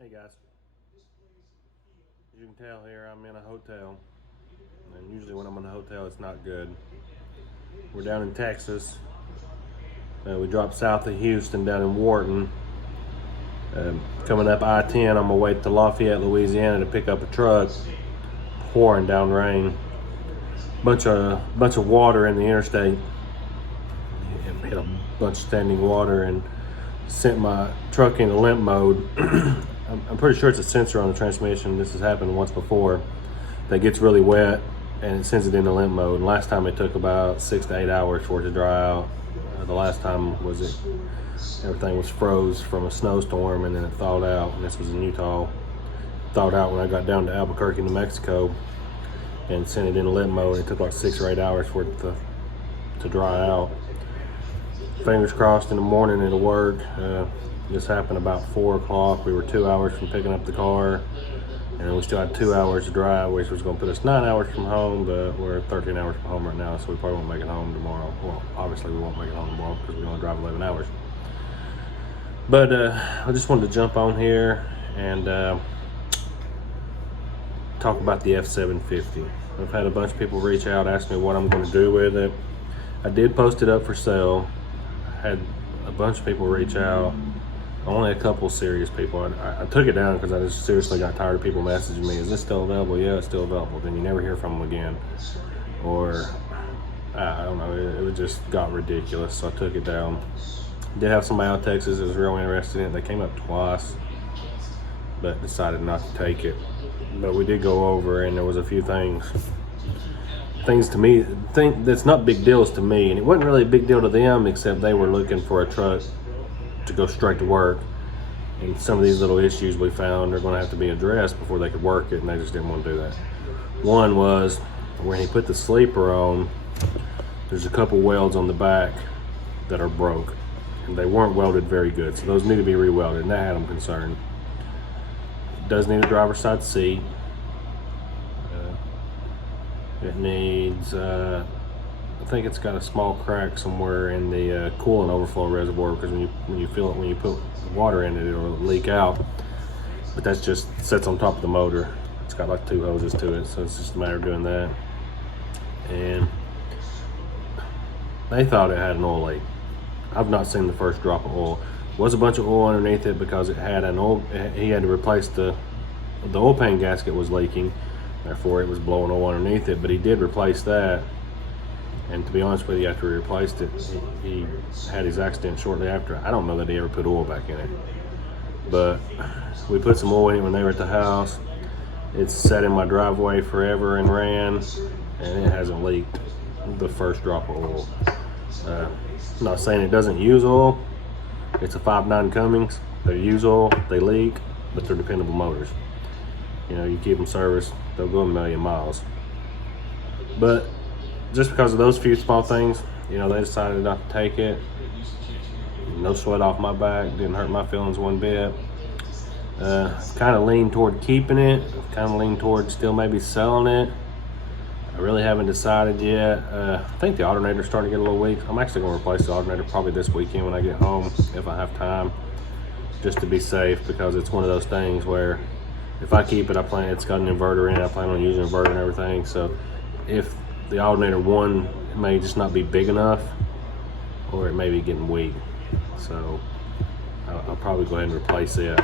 Hey guys, as you can tell here, I'm in a hotel, and usually when I'm in a hotel, it's not good. We're down in Texas. We dropped south of Houston, down in Wharton. Coming up I-10 on my way to Lafayette, Louisiana, to pick up a truck. Pouring down rain. Bunch of water in the interstate. Hit a bunch of standing water and sent my truck into limp mode. I'm pretty sure it's a sensor on the transmission. This has happened once before. That gets really wet and it sends it into limp mode. And last time it took about 6 to 8 hours for it to dry out. The last time everything was froze from a snowstorm and then it thawed out. And this was in Utah. Thawed out when I got down to Albuquerque, New Mexico, and sent it into limp mode. It took like 6 or 8 hours for it to dry out. Fingers crossed in the morning it'll work. This happened about 4 o'clock. We were 2 hours from picking up the car, and we still had 2 hours to drive, which was going to put us 9 hours from home, but we're 13 hours from home right now, so we probably won't make it home tomorrow. Well, obviously we won't make it home tomorrow because we only drive 11 hours. But I just wanted to jump on here and talk about the F750. I've had a bunch of people reach out, ask me what I'm going to do with it. I did post it up for sale. I had a bunch of people reach out. Only a couple serious people. I took it down because I just seriously got tired of people messaging me. Is this still available? Yeah, it's still available. Then you never hear from them again. Or, I don't know, it just got ridiculous, so I took it down. Did have somebody out of Texas that was real interested in it. They came up twice, but decided not to take it. But we did go over, and there was a few things to me, that's not big deals to me, and it wasn't really a big deal to them, except they were looking for a truck to go straight to work, and some of these little issues we found are going to have to be addressed before they could work it, and they just didn't want to do that. One was when he put the sleeper on, there's a couple welds on the back that are broke, and they weren't welded very good, so those need to be re-welded, and that had them concerned. It does need a driver's side seat. It needs, I think it's got a small crack somewhere in the coolant overflow reservoir, because when you put water in it, it'll leak out. But that's just sits on top of the motor. It's got like 2 hoses to it, so it's just a matter of doing that. And they thought it had an oil leak. I've not seen the first drop of oil. There was a bunch of oil underneath it because it had an oil. He had to replace the oil pan gasket was leaking. Therefore, it was blowing oil underneath it, but he did replace that. And to be honest with you, after he replaced it, he had his accident shortly after. I don't know that he ever put oil back in it. But we put some oil in it when they were at the house. It's sat in my driveway forever and ran, and it hasn't leaked the first drop of oil. I'm not saying it doesn't use oil. It's a 5.9 Cummins. They use oil, they leak, but they're dependable motors. You know, you keep them serviced, they'll go a million miles. But just because of those few small things, you know, they decided not to take it. No sweat off my back, didn't hurt my feelings one bit. Kind of leaned toward keeping it, kind of leaned toward still maybe selling it. I really haven't decided yet. I think the alternator's starting to get a little weak. I'm actually going to replace the alternator probably this weekend when I get home, if I have time, just to be safe, because it's one of those things where if I keep it, it's got an inverter in it. I plan on using an inverter and everything. So if the alternator one may just not be big enough, or it may be getting weak. So I'll probably go ahead and replace it,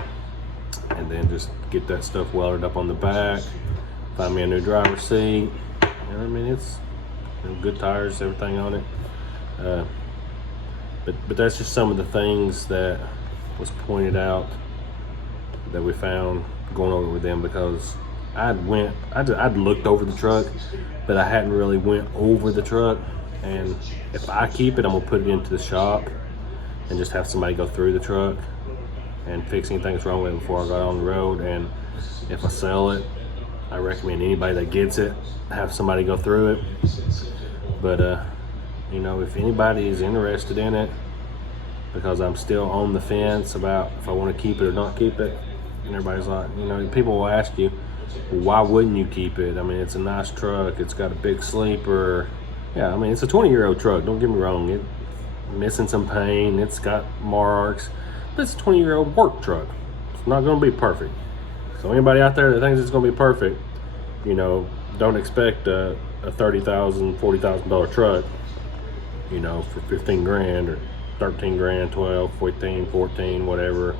and then just get that stuff welded up on the back. Find me a new driver's seat. And I mean, it's good tires, everything on it. But that's just some of the things that was pointed out that we found going over with them, because I'd looked over the truck, but I hadn't really went over the truck. And if I keep it, I'm gonna put it into the shop and just have somebody go through the truck and fix anything that's wrong with it before I go on the road. And if I sell it, I recommend anybody that gets it, have somebody go through it. But you know, if anybody is interested in it, because I'm still on the fence about if I want to keep it or not keep it. And everybody's like, you know, people will ask you, well, why wouldn't you keep it? I mean, it's a nice truck. It's got a big sleeper. Yeah, I mean, it's a 20-year-old truck. Don't get me wrong. It's missing some paint. It's got marks. But it's a 20-year-old work truck. It's It's not going to be perfect. So anybody out there that thinks it's going to be perfect, you know, don't expect a $30,000, $40,000 truck, you know, for 15 grand or 13 grand, 12, 15, 14, whatever,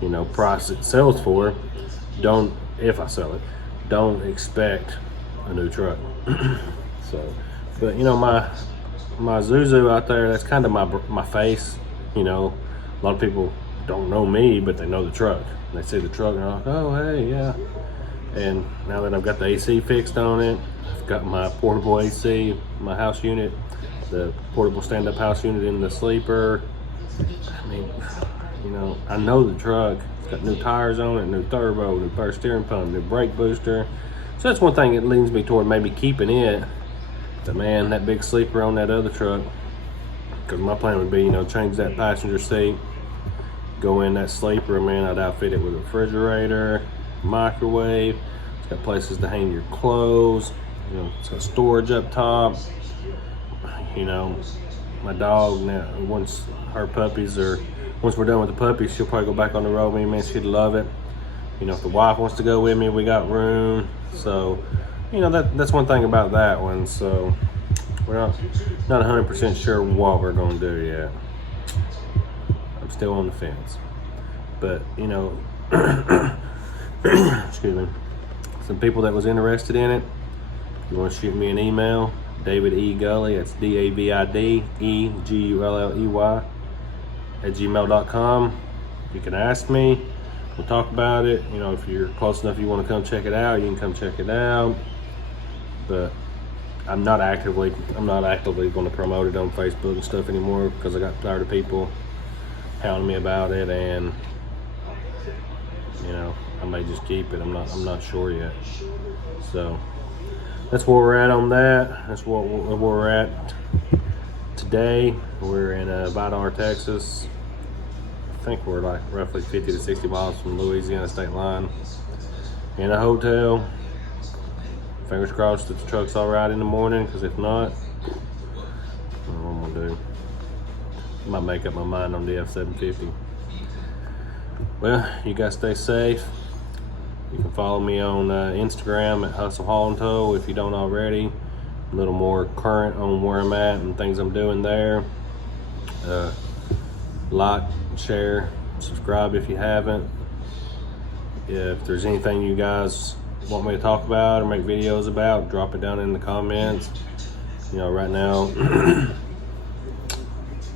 you know, price it sells for. Don't, if I sell it, don't expect a new truck. So, but you know, my Zuzu out there, that's kind of my face. You know, a lot of people don't know me, but they know the truck. And they see the truck and they're like, oh, hey, yeah. And now that I've got the AC fixed on it, I've got my portable AC, my house unit, the portable stand-up house unit in the sleeper. I mean, you know, I know the truck. It's got new tires on it, new turbo, new power steering pump, new brake booster. So that's one thing that leads me toward maybe keeping it. But man, that big sleeper on that other truck, because my plan would be, you know, change that passenger seat, go in that sleeper, man, I'd outfit it with a refrigerator, microwave. It's got places to hang your clothes, you know, it's got storage up top. You know, my dog now, once we're done with the puppies, she'll probably go back on the road with me, man, she'd love it. You know, if the wife wants to go with me, we got room. So, you know, that's one thing about that one. So we're not 100% sure what we're going to do yet. I'm still on the fence. But, you know, excuse me, some people that was interested in it, if you want to shoot me an email, David E. Gulley, that's DavidEGulley @gmail.com. You can ask me, we'll talk about it. You know, if you're close enough, you want to come check it out, you can come check it out. But I'm not actively going to promote it on Facebook and stuff anymore, because I got tired of people hounding me about it, and you know, I may just keep it. I'm not sure yet. So that's where we're at on that. That's where we're at today. We're in Vidar, Texas. I think we're like roughly 50 to 60 miles from Louisiana state line. In a hotel. Fingers crossed that the truck's all right in the morning, because if not, I don't know what I'm gonna do. I might make up my mind on the F750. Well, you guys stay safe. You can follow me on Instagram at Hustle Haul and Tow if you don't already. A little more current on where I'm at and things I'm doing there. Like, share, subscribe if you haven't. If there's anything you guys want me to talk about or make videos about, drop it down in the comments. You know, right now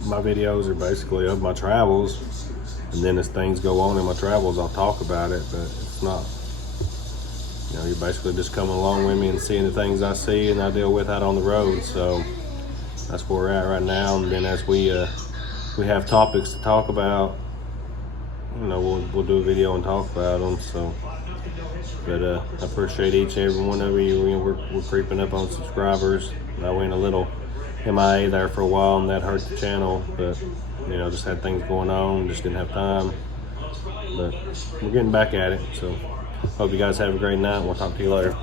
my videos are basically of my travels, and then as things go on in my travels, I'll talk about it. But it's not, you know, you're basically just coming along with me and seeing the things I see and I deal with out on the road. So that's where we're at right now. And then as we have topics to talk about, you know, we'll do a video and talk about them. So, but I appreciate each and every one of you. We're creeping up on subscribers. I went a little MIA there for a while, and that hurt the channel. But you know, just had things going on, just didn't have time. But we're getting back at it. So, hope you guys have a great night. We'll talk to you later.